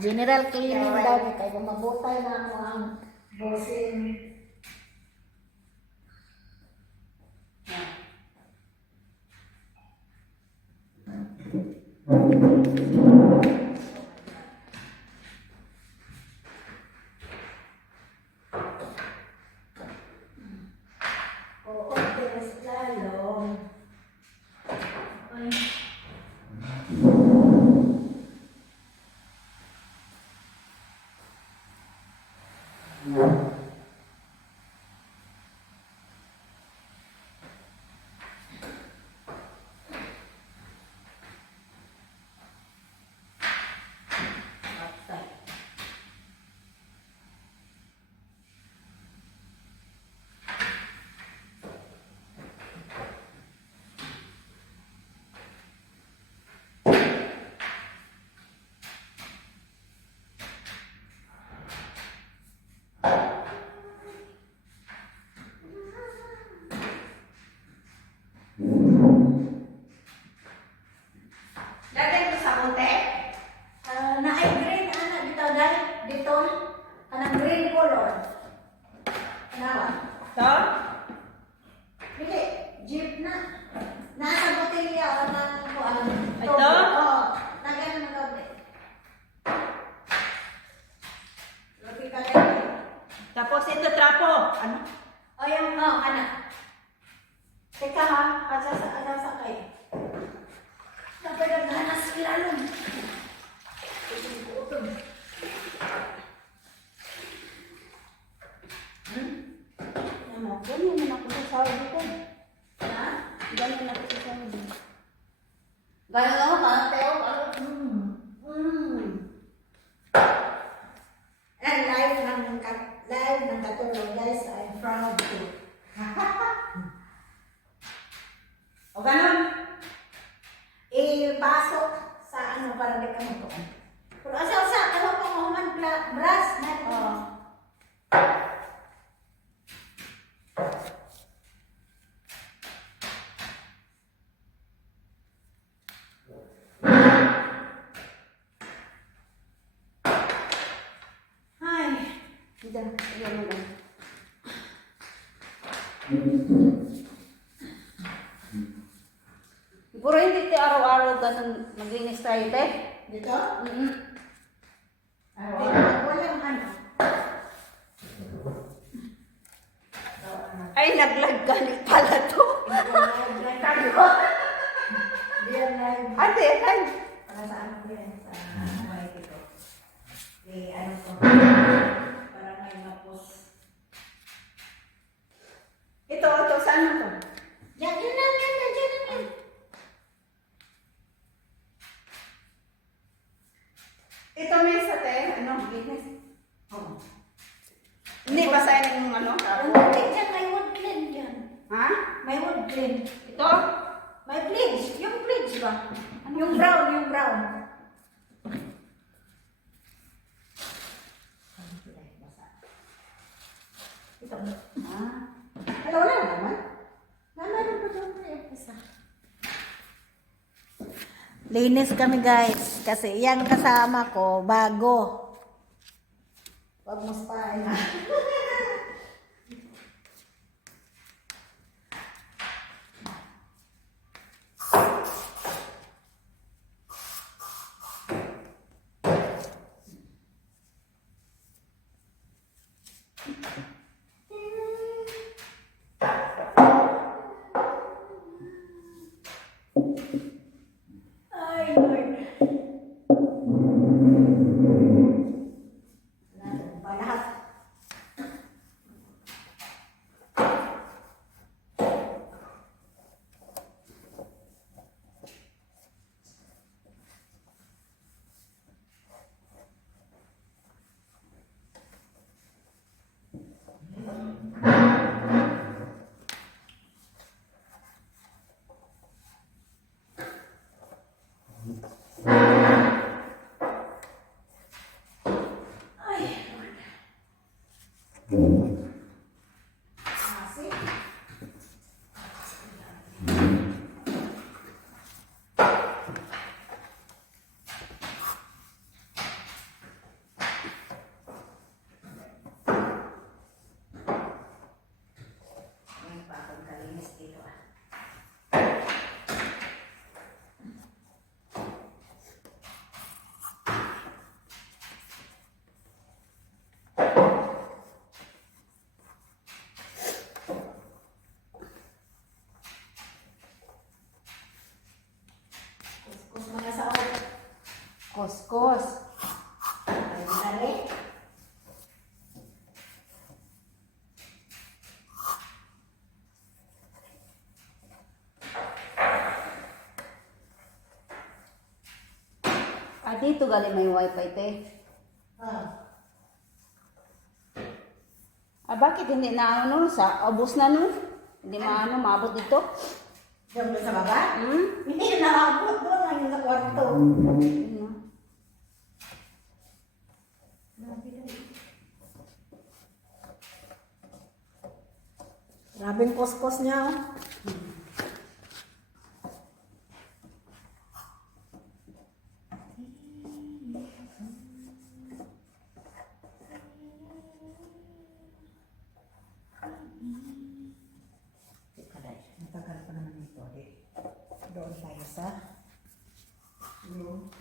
General cleaning daw. ni kay mabutay na ako ang bossing. Oo, Vai rolar Diyan. Diyan mo lang. Siguro hindi ti araw-araw ganun maglinis tayo, te. Dito? Mm-mm. Ah, wala walang ano. Ay, naglag galit pala to. Live. Ate, ay. Para sa ano ko yan? Sa mic ito. Eh, ano ko? Para may mapos. Ito, ito, saan mo to? Yan, yun lang yan, yan, yan, yan. Ito mesa, te. Ano, linis. Oo. Hindi ba sa yung ano? Ang kapo? wood yan, may wood blend yan. Ha? May wood blend. Ito? May bleach. Yung bleach ba? Yung brown, yung brown. Ito. Ah. Hello lang naman. Nanarin ko doon na yung isa. Linis kami guys. Kasi yan kasama ko, bago. Huwag mo spahin. dito galing may wifi te. Ah. Ah, bakit hindi na ano, sa ubos na no? Hindi maano, maabot dito? Diyan sa baba? Hmm? Hindi na abot doon lang yung sa kwarto. Grabing kuskus niya. oh. Teka dahil, matagal pa naman ito. Eh. Doon tayo sa...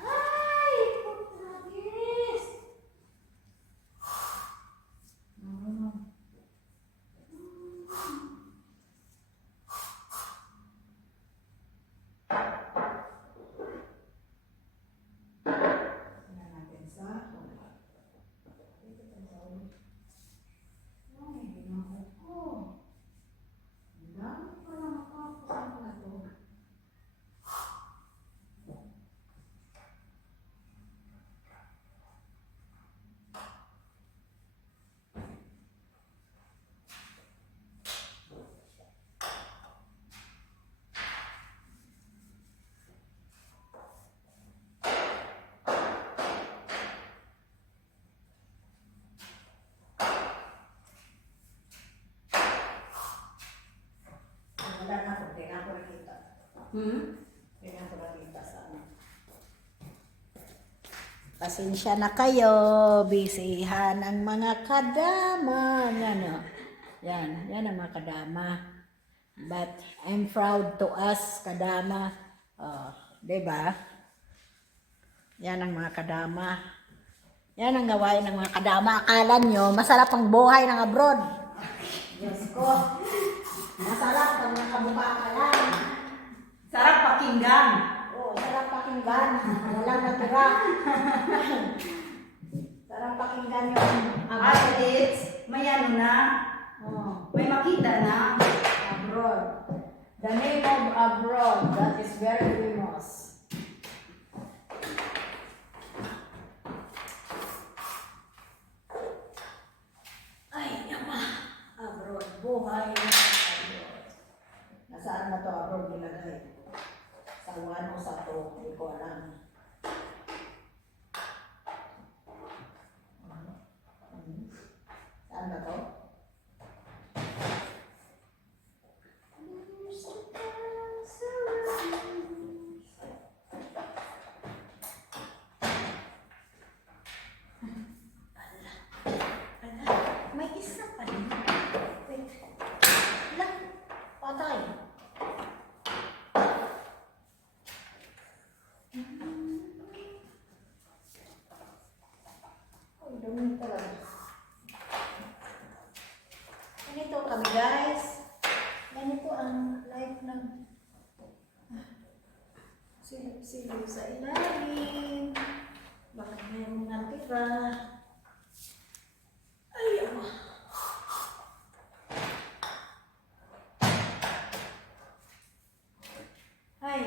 Ay! Putagis! Tingnan natin sa... Dito tayo sa ulo. Ay, ginawa ko. Ang dami pala nakakasama na to. Wala na ako, tingnan ko nakita. Hmm? Tingnan ko nakita sa ano. Pasensya na kayo, bisihan ang mga kadama. Yan o. Yan, yan ang mga kadama. But I'm proud to us, kadama. Oh, ba? Yan ang mga kadama. Yan ang gawain ng mga kadama. Akala nyo, masarap ang buhay ng abroad. Diyos ko. Masarap ang nakabuka ka. Sarap pakinggan. Oo, sarap pakinggan. Walang natira. sarap pakinggan yung Ah, at least, may ano na, oh, may makita na. abroad. The name of abroad, that is very famous. Ay, yama. Abroad. Buhay na abroad. Nasaan na to abroad nilagay? Sa one o sa two? Hindi ko alam. Saan ba to? Ala, may isa pa rin. Wait. Lang, patay. Ay, dumi talaga. Ganito kami guys. Ganito ang life ng silip-silip sa ilalim. Baka mayroong natira. Ay, ama. Ay.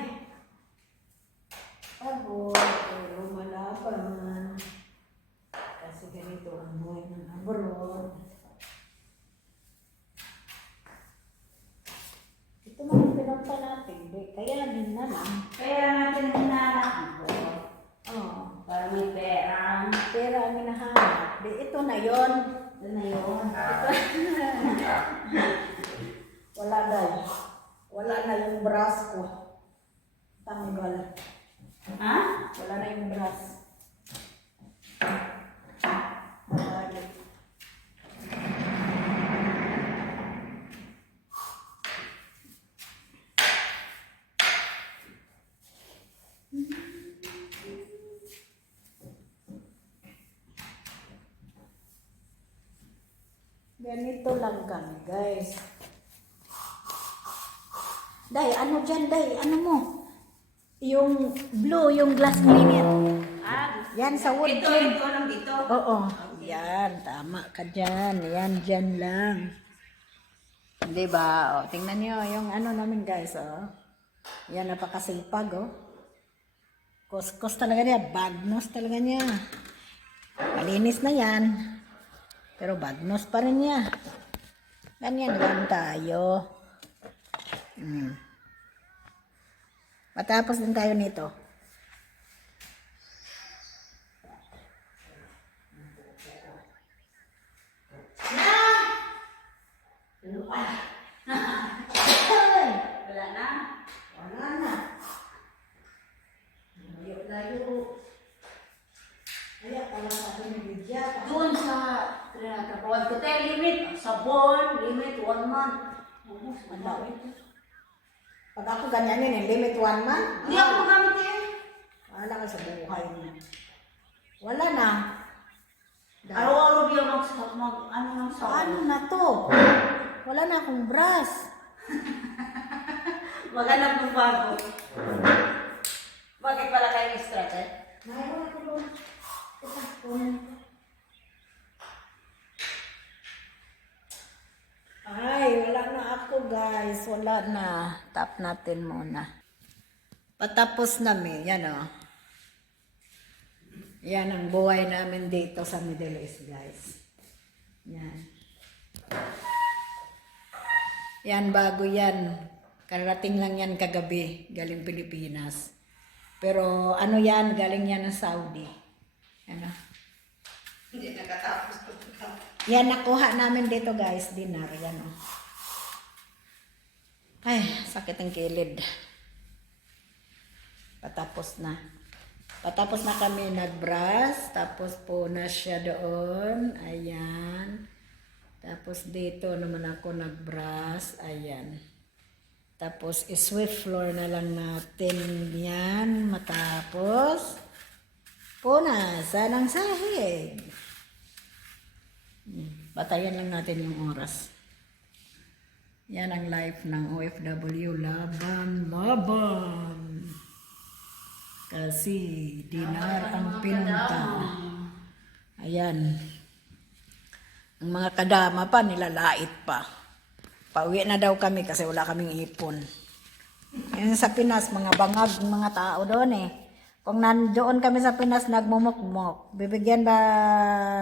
Pagod, pero malaban. Kasi ganito ang buhay ng abroad. Ito mga pinunta natin, di, kaya din na lang. Kaya natin hinahanap ko. Oo. Para may pera. Pero ang hinahanap, di, ito na yon. Ito na yun. Wala daw. Wala na yung brass ko. Tanggal. Ha? Wala na yung brass. Balik. Ganito lang kami, guys. Day, ano dyan, Day? Ano mo? Yung blue, yung glass cleaner. Ah, Yan, sa wood. ito, ito lang dito. Oo. Yan, tama ka dyan. Yan, dyan lang. Di ba? O, tingnan nyo yung ano namin guys, oh. Yan, napakasipag, oh. Kuskus talaga niya. Bagnos talaga niya. Malinis na yan. Pero bagnos pa rin niya. Ganyan lang tayo. Mm. Matapos din tayo nito. Wala na. Wala na. Layo-layo. Kaya pala sa akin ni Lydia. Doon sa tinatapuan ko, tayo limit. Sabon, limit, one month. Ang dami. Pag ako ganyan yun, eh, limit one month. Hindi ako magamit eh. Wala ka sa buhay mo. Wala na. Araw-araw ako mag, mag, ano ng So, sabon. ano na to? Wala na akong brush. Maghanap ng bago. Bakit pala kayo extra, eh? Mayroon ako doon. Ito, kunin ko. Ay, wala na ako guys. Wala na. Tap natin muna. Patapos namin. Yan o. Yan ang buhay namin dito sa Middle East guys. Yan. Yan, bago yan. Karating lang yan kagabi, galing Pilipinas. Pero ano yan, galing yan ng Saudi. Ano? Hindi nakatapos. Yan, nakuha namin dito guys, dinar. Yan o. Ay, sakit ang kilid. Patapos na. Patapos na kami nagbras. Tapos po na siya doon. Ayan. Tapos dito naman ako nagbras. Ayan. Tapos i-swift floor na lang natin yan. Matapos punasan ang sahig. Hmm, Batayan lang natin yung oras. Yan ang life ng OFW. Laban, laban. Kasi dinar ang pinunta. Ayan. Ang mga kadama pa, nilalait pa. Pauwi na daw kami kasi wala kaming ipon. Yan sa Pinas, mga bangag mga tao doon eh. Kung nandoon kami sa Pinas, nagmumukmok, bibigyan ba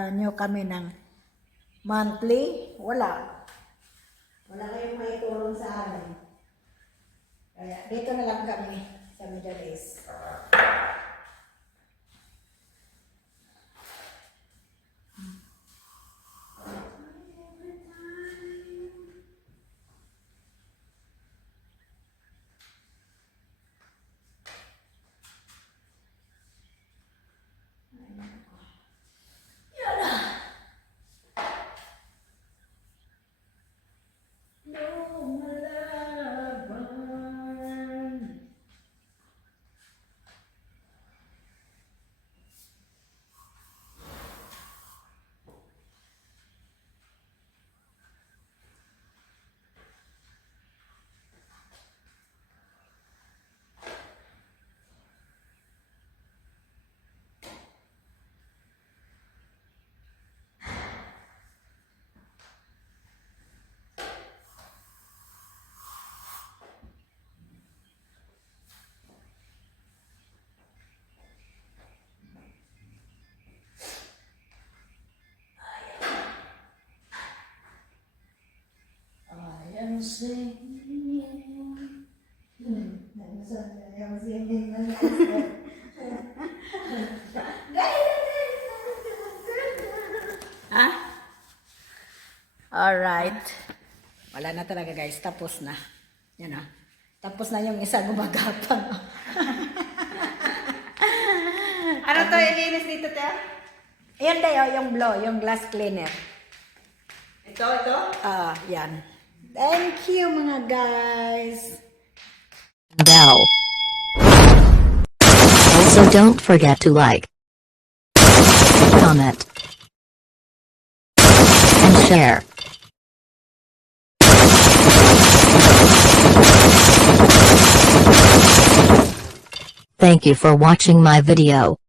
nyo kami ng monthly? Wala. Wala kayong may tulong sa amin. Kaya dito na lang kami sa Middle East. Ha? Alright. Wala na talaga guys. Tapos na. Yan ah. Tapos na yung isa gumagapang. Ano to ilinis dito, te? Ayan tayo, yung blow, yung glass cleaner. Ito, ito? Ah, yan. Thank you mga guys. bell. Also don't forget to like, comment, and share. Thank you for watching my video.